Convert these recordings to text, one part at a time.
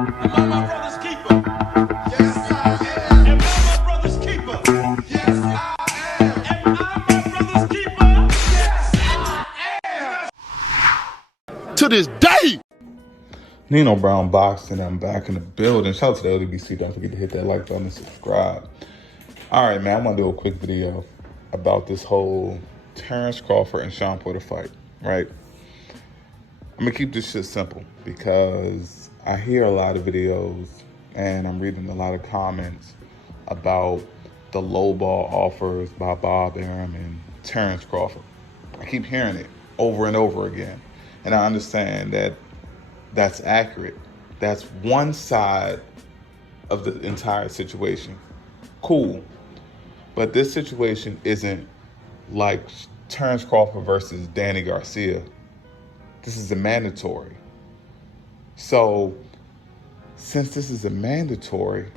Am I my brother's keeper? Yes, I am. Am I my brother's keeper? Yes, I am. Am I my brother's keeper? Yes, I am. To this day. Nino Brown Boxing, I'm back in the building. Shout out to the LDBC. Don't forget to hit that like button and subscribe. All right, man, I'm going to do a quick video about this whole Terence Crawford and Shawn Porter fight, right? I'm going to keep this shit simple because I hear a lot of videos and I'm reading a lot of comments about the lowball offers by Bob Arum and Terence Crawford. I keep hearing it over and over again. And I understand that that's accurate. That's one side of the entire situation. Cool. But this situation isn't like Terence Crawford versus Danny Garcia. This is a mandatory. So, since this is a mandatory,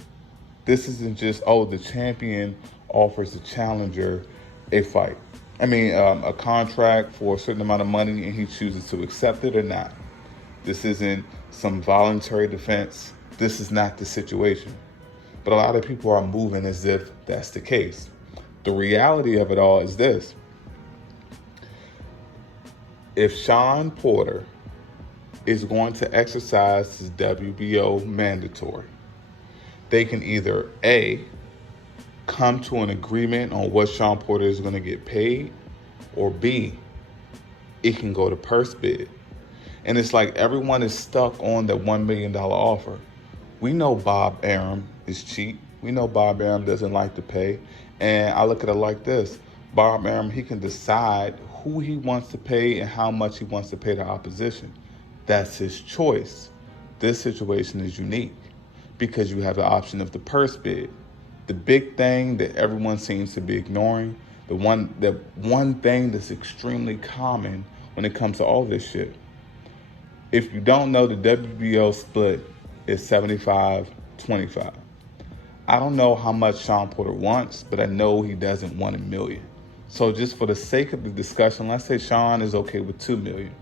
this isn't just, oh, the champion offers the challenger a fight. A contract for a certain amount of money and he chooses to accept it or not. This isn't some voluntary defense. This is not the situation. But a lot of people are moving as if that's the case. The reality of it all is this. If Shawn Porter is going to exercise his WBO mandatory, they can either A, come to an agreement on what Shawn Porter is going to get paid, or B, it can go to purse bid. And it's like everyone is stuck on the $1 million offer. We know Bob Arum is cheap. We know Bob Arum doesn't like to pay. And I look at it like this. Bob Arum, he can decide who he wants to pay and how much he wants to pay the opposition. That's his choice. This situation is unique because you have the option of the purse bid. The big thing that everyone seems to be ignoring, the one thing that's extremely common when it comes to all this shit. If you don't know, the WBO split is 75-25. I don't know how much Shawn Porter wants, but I know he doesn't want $1 million. So just for the sake of the discussion, let's say Shawn is okay with $2 million.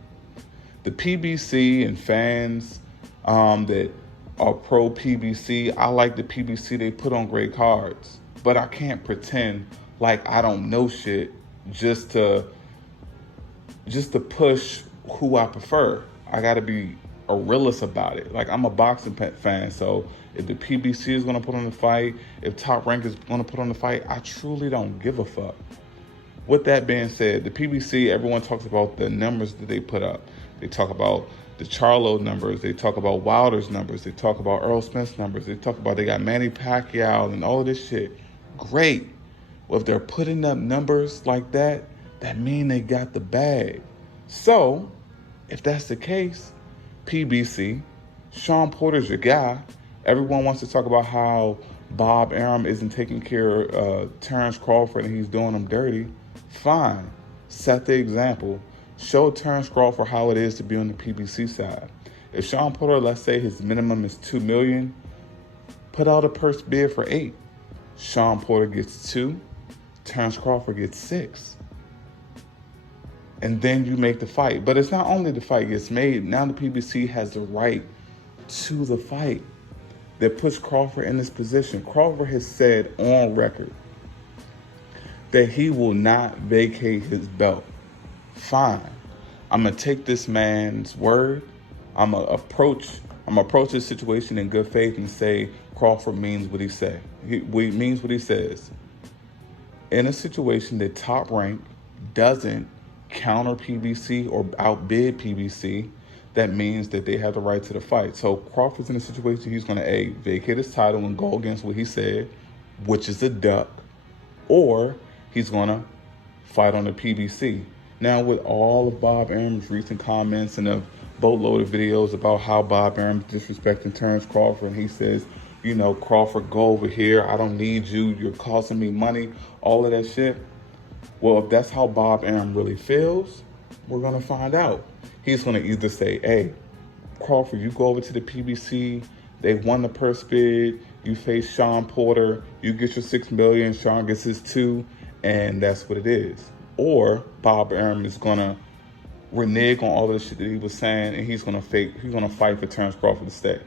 The PBC and fans that are pro PBC, I like the PBC, they put on great cards. But I can't pretend like I don't know shit just to push who I prefer. I gotta be a realist about it. Like, I'm a boxing fan, so if the PBC is gonna put on the fight, if Top Rank is gonna put on the fight, I truly don't give a fuck. With that being said, the PBC, everyone talks about the numbers that they put up. They talk about the Charlo numbers, they talk about Wilder's numbers, they talk about Earl Spence numbers, they talk about they got Manny Pacquiao and all of this shit. Great. Well, if they're putting up numbers like that, that mean they got the bag. So, if that's the case, PBC, Shawn Porter's your guy. Everyone wants to talk about how Bob Arum isn't taking care of Terence Crawford and he's doing him dirty. Fine. Set the example. Show Terence Crawford how it is to be on the PBC side. If Shawn Porter, let's say his minimum is $2 million, put out a purse bid for $8 million. Shawn Porter gets $2 million, Terence Crawford gets $6 million. And then you make the fight. But it's not only the fight gets made, now the PBC has the right to the fight that puts Crawford in this position. Crawford has said on record that he will not vacate his belt. Fine. I'm going to take this man's word. I'm going to approach this situation in good faith and say Crawford means what he says. He means what he says. In a situation that Top Rank doesn't counter PBC or outbid PBC, that means that they have the right to the fight. So Crawford's in a situation he's going to A, vacate his title and go against what he said, which is a duck, or he's going to fight on the PBC. Now, with all of Bob Arum's recent comments and a boatload of videos about how Bob Arum is disrespecting Terence Crawford, and he says, you know, Crawford, go over here. I don't need you. You're costing me money. All of that shit. Well, if that's how Bob Arum really feels, we're going to find out. He's going to either say, hey, Crawford, you go over to the PBC. They won the purse bid. You face Shawn Porter. You get your $6 million. Shawn gets his $2 million, and that's what it is. Or Bob Arum is going to renege on all of the shit that he was saying, and he's going to fight for Terence Crawford to stay.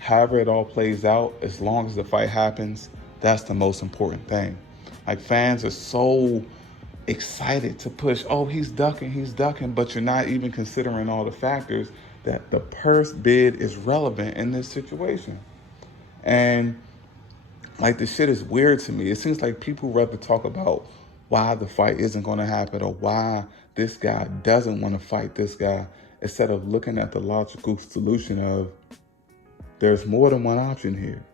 however it all plays out, as long as the fight happens, that's the most important thing. Like, fans are so excited to push, oh, he's ducking, but you're not even considering all the factors that the purse bid is relevant in this situation. And like, the shit is weird to me. It seems like people rather talk about why the fight isn't going to happen or why this guy doesn't want to fight this guy, instead of looking at the logical solution of there's more than one option here,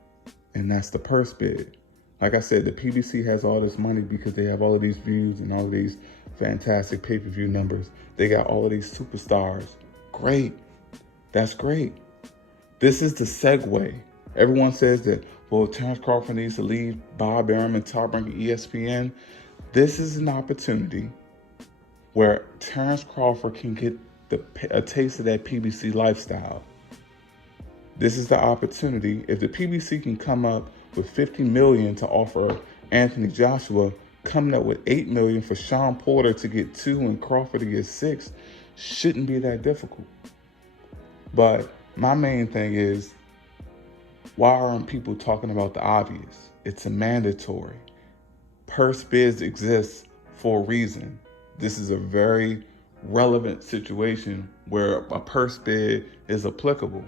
and that's the purse bid. Like I said, the PBC has all this money because they have all of these views and all of these fantastic pay-per-view numbers. They got all of these superstars. Great. That's great. This is the segue. Everyone says that, well, Terence Crawford needs to leave Bob Arum and Top Rank ESPN. This is an opportunity where Terence Crawford can get a taste of that PBC lifestyle. This is the opportunity. If the PBC can come up with $50 million to offer Anthony Joshua, coming up with $8 million for Shawn Porter to get 2 and Crawford to get 6, shouldn't be that difficult. But my main thing is, why aren't people talking about the obvious? It's a mandatory. Purse bids exist for a reason. This is a very relevant situation where a purse bid is applicable.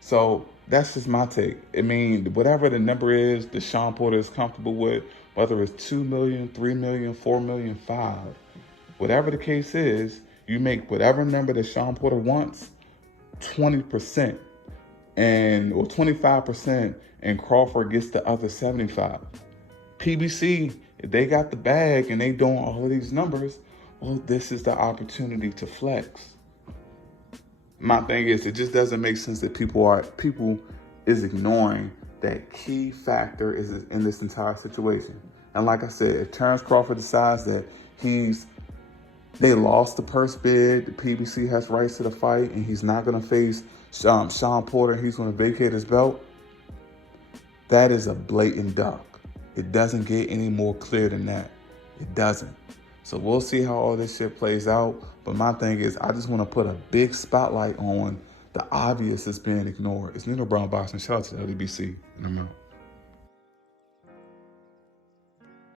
So that's just my take. I mean, whatever the number is that Shawn Porter is comfortable with, whether it's 2 million, 3 million, 4 million, 5, whatever the case is, you make whatever number that Shawn Porter wants 20% or 25%, and Crawford gets the other 75. PBC, if they got the bag and they doing all of these numbers, well, this is the opportunity to flex. My thing is, it just doesn't make sense that people is ignoring that key factor is in this entire situation. And like I said, if Terence Crawford decides that they lost the purse bid, the PBC has rights to the fight, and he's not going to face Shawn Porter, he's going to vacate his belt, that is a blatant duck. It doesn't get any more clear than that. It doesn't. So we'll see how all this shit plays out. But my thing is, I just want to put a big spotlight on the obvious that's being ignored. It's Nino Brown Boxing. Shout out to the LBC.